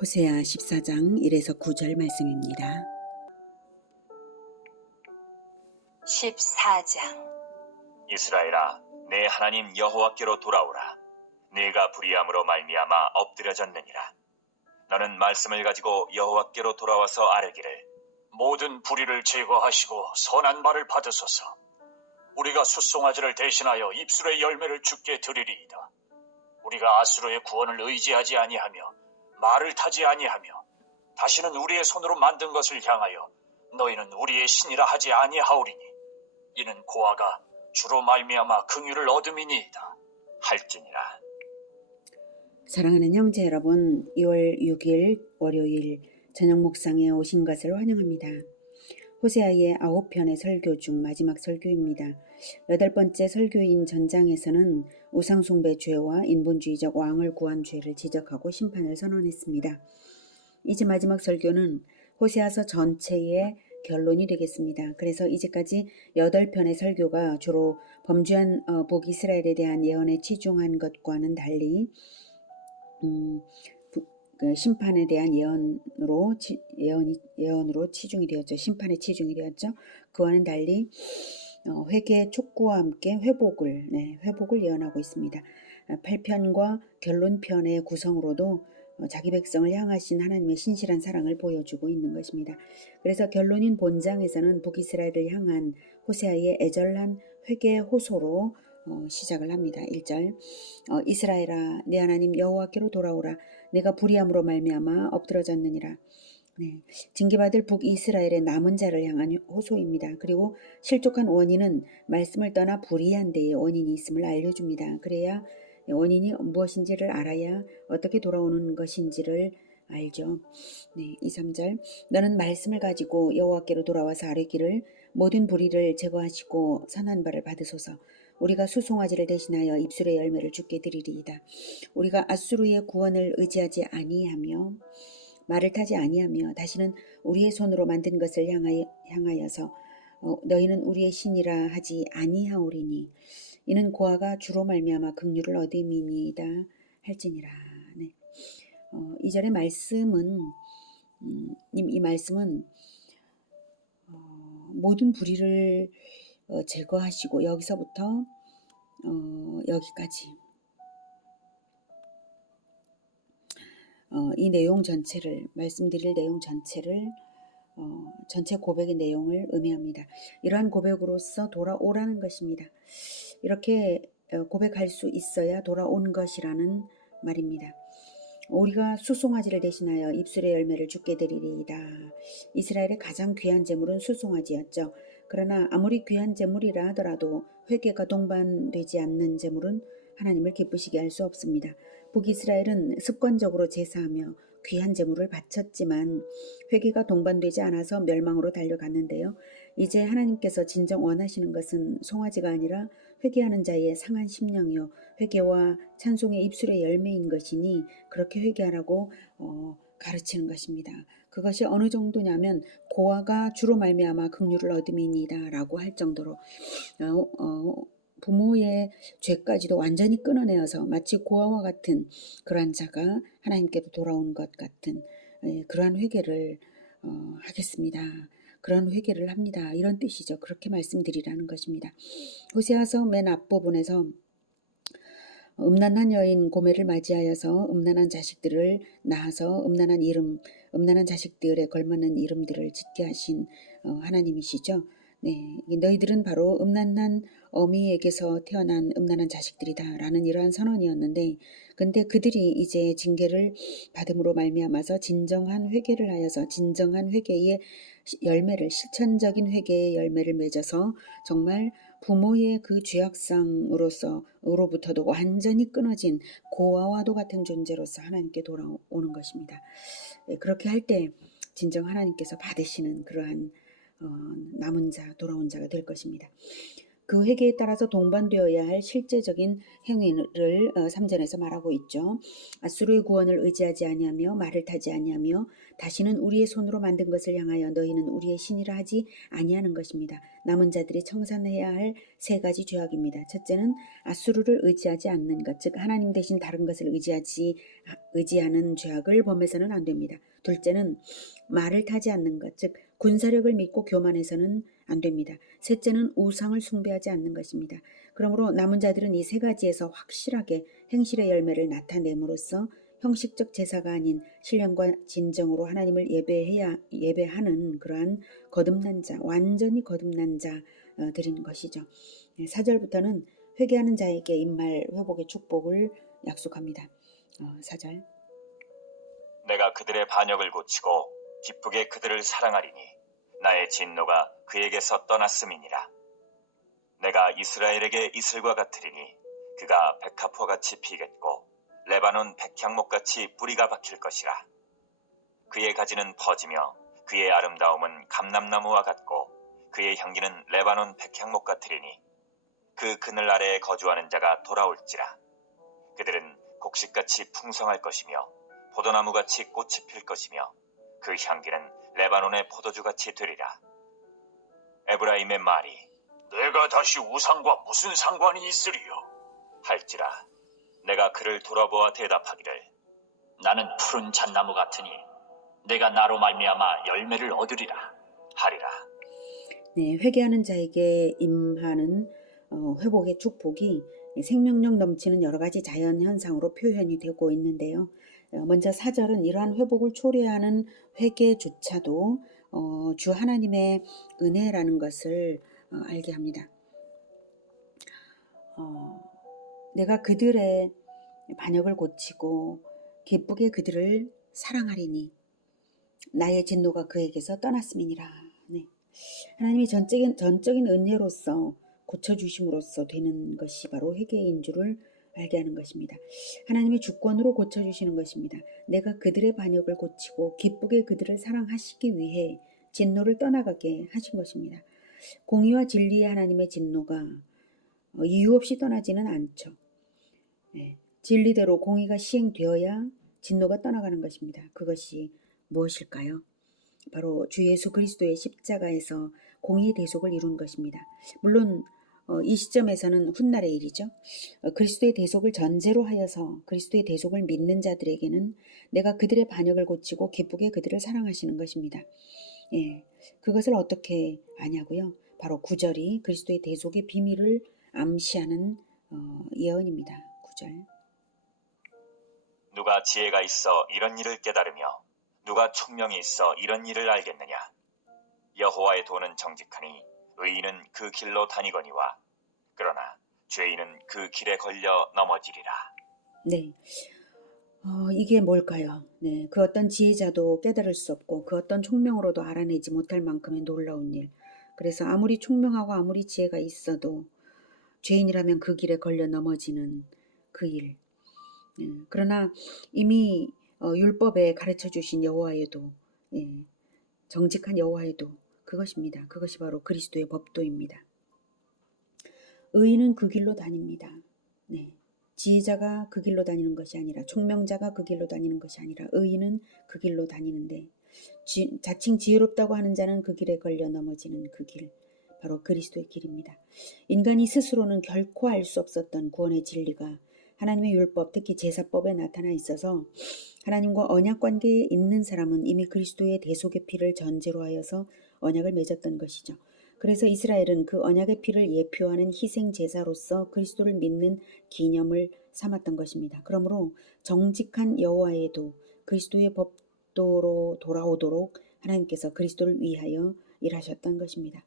호세아 14장 1에서 9절 말씀입니다. 14장. 이스라엘아, 내 하나님 여호와께로 돌아오라. 네가 불의함으로 말미암아 엎드려졌느니라. 너는 말씀을 가지고 여호와께로 돌아와서 아뢰기를, 모든 불의를 제거하시고 선한 말을 받으소서. 우리가 숫송아지를 대신하여 입술의 열매를 주께 드리리이다. 우리가 아수르의 구원을 의지하지 아니하며 말을 타지 아니하며 다시는 우리의 손으로 만든 것을 향하여 너희는 우리의 신이라 하지 아니하오리니 이는 고아가 주로 말미암아 긍휼을 얻음이니이다 할지니라. 사랑하는 형제 여러분, 2월 6일 월요일 저녁 묵상에 오신 것을 환영합니다. 호세아의 9편의 설교 중 마지막 설교입니다. 8번째 설교인 전장에서는 우상숭배 죄와 인본주의적 왕을 구한 죄를 지적하고 심판을 선언했습니다. 이제 마지막 설교는 호세아서 전체의 결론이 되겠습니다. 그래서 이제까지 8편의 설교가 주로 범죄한 북이스라엘에 대한 예언에 치중한 것과는 달리 심판에 대한 예언으로 치중이 되었죠. 심판에 치중이 되었죠. 그와는 달리 회개의 촉구와 함께 회복을 예언하고 있습니다. 8편과 결론편의 구성으로도 자기 백성을 향하신 하나님의 신실한 사랑을 보여주고 있는 것입니다. 그래서 결론인 본장에서는 북이스라엘을 향한 호세아의 애절한 회개의 호소로 시작을 합니다. 1절 이스라엘아 내 하나님 여호와께로 돌아오라. 내가 불의함으로 말미암아 엎드러졌느니라. 징계받을 북이스라엘의 남은 자를 향한 호소입니다. 그리고 실족한 원인은 말씀을 떠나 불의한 데에 원인이 있음을 알려줍니다. 그래야 원인이 무엇인지를 알아야 어떻게 돌아오는 것인지를 알죠. 2, 3절 너는 말씀을 가지고 여호와께로 돌아와서 아뢰기를 모든 불의를 제거하시고 선한 바를 받으소서. 우리가 수송아지를 대신하여 입술의 열매를 주께 드리리이다. 우리가 아수르의 구원을 의지하지 아니하며 말을 타지 아니하며 다시는 우리의 손으로 만든 것을 향하여서 너희는 우리의 신이라 하지 아니하오리니 이는 고아가 주로 말미암아 긍휼을 얻음이니이다 할지니라. 이 절의 말씀은 이 말씀은 모든 불의를 제거하시고 여기서부터 여기까지 이 내용 전체를 말씀드릴 내용 전체를 전체 고백의 내용을 의미합니다. 이러한 고백으로서 돌아오라는 것입니다. 이렇게 고백할 수 있어야 돌아온 것이라는 말입니다. 우리가 수송아지를 대신하여 입술의 열매를 주께 드리리이다. 이스라엘의 가장 귀한 제물은 수송아지였죠. 그러나 아무리 귀한 제물이라 하더라도 회개가 동반되지 않는 제물은 하나님을 기쁘시게 할 수 없습니다. 북이스라엘은 습관적으로 제사하며 귀한 제물을 바쳤지만 회개가 동반되지 않아서 멸망으로 달려갔는데요. 이제 하나님께서 진정 원하시는 것은 송아지가 아니라 회개하는 자의 상한 심령이요 회개와 찬송의 입술의 열매인 것이니 그렇게 회개하라고 가르치는 것입니다. 그것이 어느 정도냐면 고아가 주로 말미암아 긍휼을 얻음이니이다 라고 할 정도로 부모의 죄까지도 완전히 끊어내어서 마치 고아와 같은 그러한 자가 하나님께로 돌아온 것 같은 그러한 회개를 하겠습니다. 그런 회개를 합니다. 이런 뜻이죠. 그렇게 말씀드리라는 것입니다. 호세아서 맨 앞부분에서 음란한 여인 고멜을 맞이하여서 음란한 자식들을 낳아서 음란한 자식들에 걸맞는 이름들을 짓게 하신 하나님이시죠. 너희들은 바로 음란한 어미에게서 태어난 음란한 자식들이다 라는 이러한 선언이었는데 근데 그들이 이제 징계를 받음으로 말미암아서 진정한 회개를 하여서 진정한 회개의 열매를 실천적인 회개의 열매를 맺어서 정말 부모의 그 죄악상으로부터도 완전히 끊어진 고아와도 같은 존재로서 하나님께 돌아오는 것입니다. 그렇게 할 때 진정 하나님께서 받으시는 그러한 남은 자, 돌아온 자가 될 것입니다. 그 회개에 따라서 동반되어야 할 실제적인 행위를 3절에서 말하고 있죠. 아수르의 구원을 의지하지 아니하며 말을 타지 아니하며 다시는 우리의 손으로 만든 것을 향하여 너희는 우리의 신이라 하지 아니하는 것입니다. 남은 자들이 청산해야 할 세 가지 죄악입니다. 첫째는 아수르를 의지하지 않는 것, 즉 하나님 대신 다른 것을 의지하는 죄악을 범해서는 안 됩니다. 둘째는 말을 타지 않는 것, 즉 군사력을 믿고 교만해서는 안 됩니다. 셋째는 우상을 숭배하지 않는 것입니다. 그러므로 남은 자들은 이 세 가지에서 확실하게 행실의 열매를 나타냄으로써 형식적 제사가 아닌 신령과 진정으로 하나님을 예배하는 그러한 거듭난 자, 완전히 거듭난 자 드린 것이죠. 4절부터는 회개하는 자에게 임할 회복의 축복을 약속합니다. 4절. 내가 그들의 반역을 고치고 기쁘게 그들을 사랑하리니 나의 진노가 그에게서 떠났음이니라. 내가 이스라엘에게 이슬과 같으리니 그가 백합화 같이 피겠고 레바논 백향목 같이 뿌리가 박힐 것이라. 그의 가지는 퍼지며 그의 아름다움은 감람나무와 같고 그의 향기는 레바논 백향목 같으리니 그 그늘 아래에 거주하는 자가 돌아올지라. 그들은 곡식같이 풍성할 것이며 포도나무같이 꽃이 필 것이며 그 향기는 레바논의 포도주같이 되리라. 에브라임의 말이 내가 다시 우상과 무슨 상관이 있으리요? 할지라. 내가 그를 돌아보아 대답하기를 나는 푸른 잣나무 같으니 내가 나로 말미암아 열매를 얻으리라 하리라. 네, 회개하는 자에게 임하는 회복의 축복이 생명력 넘치는 여러 가지 자연 현상으로 표현이 되고 있는데요. 먼저 4절은 이러한 회복을 초래하는 회개조차도 주 하나님의 은혜라는 것을 알게 합니다. 내가 그들의 반역을 고치고 기쁘게 그들을 사랑하리니 나의 진노가 그에게서 떠났음이니라. 네. 하나님이 전적인 은혜로서 고쳐주심으로써 되는 것이 바로 회개인 줄을 알게 하는 것입니다. 하나님의 주권으로 고쳐주시는 것입니다. 내가 그들의 반역을 고치고 기쁘게 그들을 사랑하시기 위해 진노를 떠나가게 하신 것입니다. 공의와 진리의 하나님의 진노가 이유 없이 떠나지는 않죠. 네. 진리대로 공의가 시행되어야 진노가 떠나가는 것입니다. 그것이 무엇일까요? 바로 주 예수 그리스도의 십자가에서 공의의 대속을 이룬 것입니다. 물론 이 시점에서는 훗날의 일이죠. 그리스도의 대속을 전제로 하여서 그리스도의 대속을 믿는 자들에게는 내가 그들의 반역을 고치고 기쁘게 그들을 사랑하시는 것입니다. 예, 그것을 어떻게 아냐고요? 바로 9절이 그리스도의 대속의 비밀을 암시하는 예언입니다. 9절. 누가 지혜가 있어 이런 일을 깨달으며 누가 총명이 있어 이런 일을 알겠느냐. 여호와의 도는 정직하니 의인은 그 길로 다니거니와 그러나 죄인은 그 길에 걸려 넘어지리라. 네, 이게 뭘까요? 네, 그 어떤 지혜자도 깨달을 수 없고 그 어떤 총명으로도 알아내지 못할 만큼의 놀라운 일. 그래서 아무리 총명하고 아무리 지혜가 있어도 죄인이라면 그 길에 걸려 넘어지는 그 일. 그러나 이미 율법에 가르쳐 주신 여호와의 도, 정직한 여호와의 도, 그것입니다. 그것이 바로 그리스도의 법도입니다. 의인은 그 길로 다닙니다. 네. 지혜자가 그 길로 다니는 것이 아니라 총명자가 그 길로 다니는 것이 아니라 의인은 그 길로 다니는데 자칭 지혜롭다고 하는 자는 그 길에 걸려 넘어지는 그 길, 바로 그리스도의 길입니다. 인간이 스스로는 결코 알 수 없었던 구원의 진리가 하나님의 율법, 특히 제사법에 나타나 있어서 하나님과 언약 관계에 있는 사람은 이미 그리스도의 대속의 피를 전제로 하여서 언약을 맺었던 것이죠. 그래서 이스라엘은 그 언약의 피를 예표하는 희생 제사로서 그리스도를 믿는 기념을 삼았던 것입니다. 그러므로 정직한 여호와의 도, 그리스도의 법도로 돌아오도록 하나님께서 그리스도를 위하여 일하셨던 것입니다.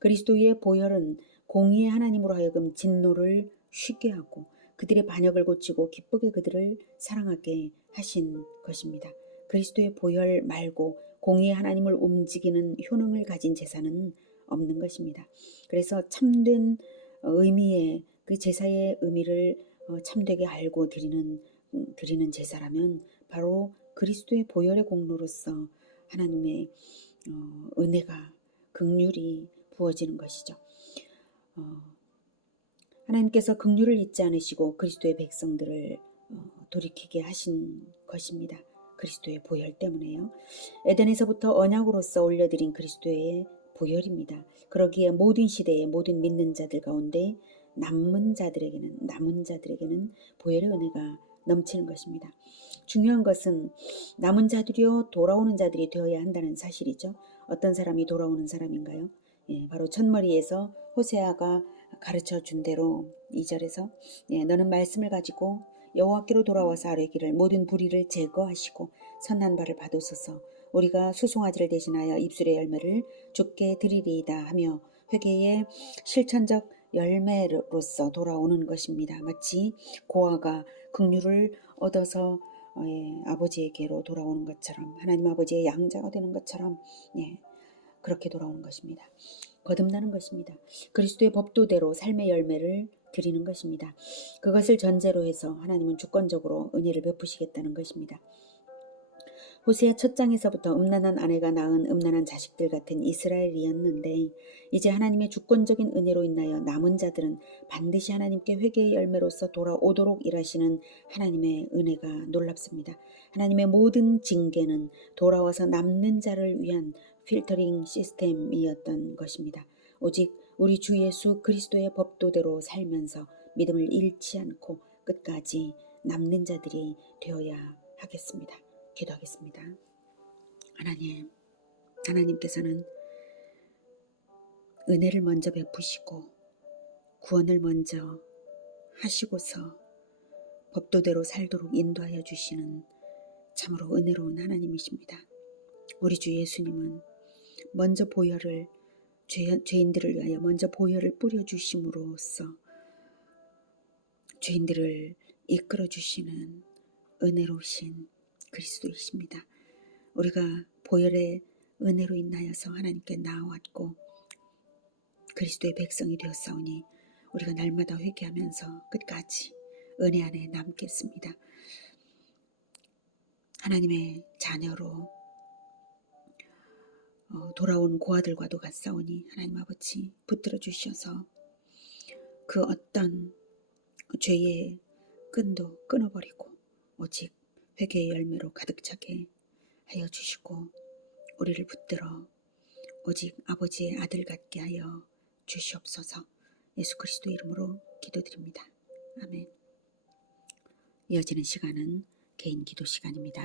그리스도의 보혈은 공의의 하나님으로 하여금 진노를 쉬게 하고 그들의 반역을 고치고 기쁘게 그들을 사랑하게 하신 것입니다. 그리스도의 보혈 말고 공의의 하나님을 움직이는 효능을 가진 제사는 없는 것입니다. 그래서 참된 의미의 그 제사의 의미를 참되게 알고 드리는 제사라면 바로 그리스도의 보혈의 공로로서 하나님의 은혜가 긍휼이 부어지는 것이죠. 하나님께서 긍휼을 잊지 않으시고 그리스도의 백성들을 돌이키게 하신 것입니다. 그리스도의 보혈 때문에요. 에덴에서부터 언약으로서 올려드린 그리스도의 보혈입니다. 그러기에 모든 시대의 모든 믿는 자들 가운데 남은 자들에게는 보혈의 은혜가 넘치는 것입니다. 중요한 것은 남은 자들이요 돌아오는 자들이 되어야 한다는 사실이죠. 어떤 사람이 돌아오는 사람인가요? 바로 첫머리에서 호세아가 가르쳐 준 대로 2절에서 너는 말씀을 가지고 여호와께로 돌아와서 아뢰기를 모든 불의를 제거하시고 선한 바를 받으소서. 우리가 수송아지를 대신하여 입술의 열매를 주께 드리리이다 하며 회개의 실천적 열매로서 돌아오는 것입니다. 마치 고아가 긍휼을 얻어서 아버지에게로 돌아오는 것처럼 하나님 아버지의 양자가 되는 것처럼 그렇게 돌아오는 것입니다. 거듭나는 것입니다. 그리스도의 법도대로 삶의 열매를 드리는 것입니다. 그것을 전제로 해서 하나님은 주권적으로 은혜를 베푸시겠다는 것입니다. 호세아 첫 장에서부터 음란한 아내가 낳은 음란한 자식들 같은 이스라엘이었는데 이제 하나님의 주권적인 은혜로 인하여 남은 자들은 반드시 하나님께 회개의 열매로서 돌아오도록 일하시는 하나님의 은혜가 놀랍습니다. 하나님의 모든 징계는 돌아와서 남는 자를 위한 필터링 시스템이었던 것입니다. 오직 우리 주 예수 그리스도의 법도대로 살면서 믿음을 잃지 않고 끝까지 남는 자들이 되어야 하겠습니다. 기도하겠습니다. 하나님께서는 은혜를 먼저 베푸시고 구원을 먼저 하시고서 법도대로 살도록 인도하여 주시는 참으로 은혜로운 하나님이십니다. 우리 주 예수님은 먼저 보혈을 죄인들을 위하여 먼저 보혈을 뿌려주심으로써 죄인들을 이끌어 주시는 은혜로우신 그리스도이십니다. 우리가 보혈의 은혜로 인하여서 하나님께 나아왔고 그리스도의 백성이 되었사오니 우리가 날마다 회개하면서 끝까지 은혜 안에 남겠습니다. 하나님의 자녀로 돌아온 고아들과도 같사오니 하나님 아버지 붙들어 주셔서 그 어떤 죄의 끈도 끊어버리고 오직 회개의 열매로 가득 차게 하여 주시고 우리를 붙들어 오직 아버지의 아들 같게 하여 주시옵소서. 예수 그리스도 이름으로 기도드립니다. 아멘. 이어지는 시간은 개인 기도 시간입니다.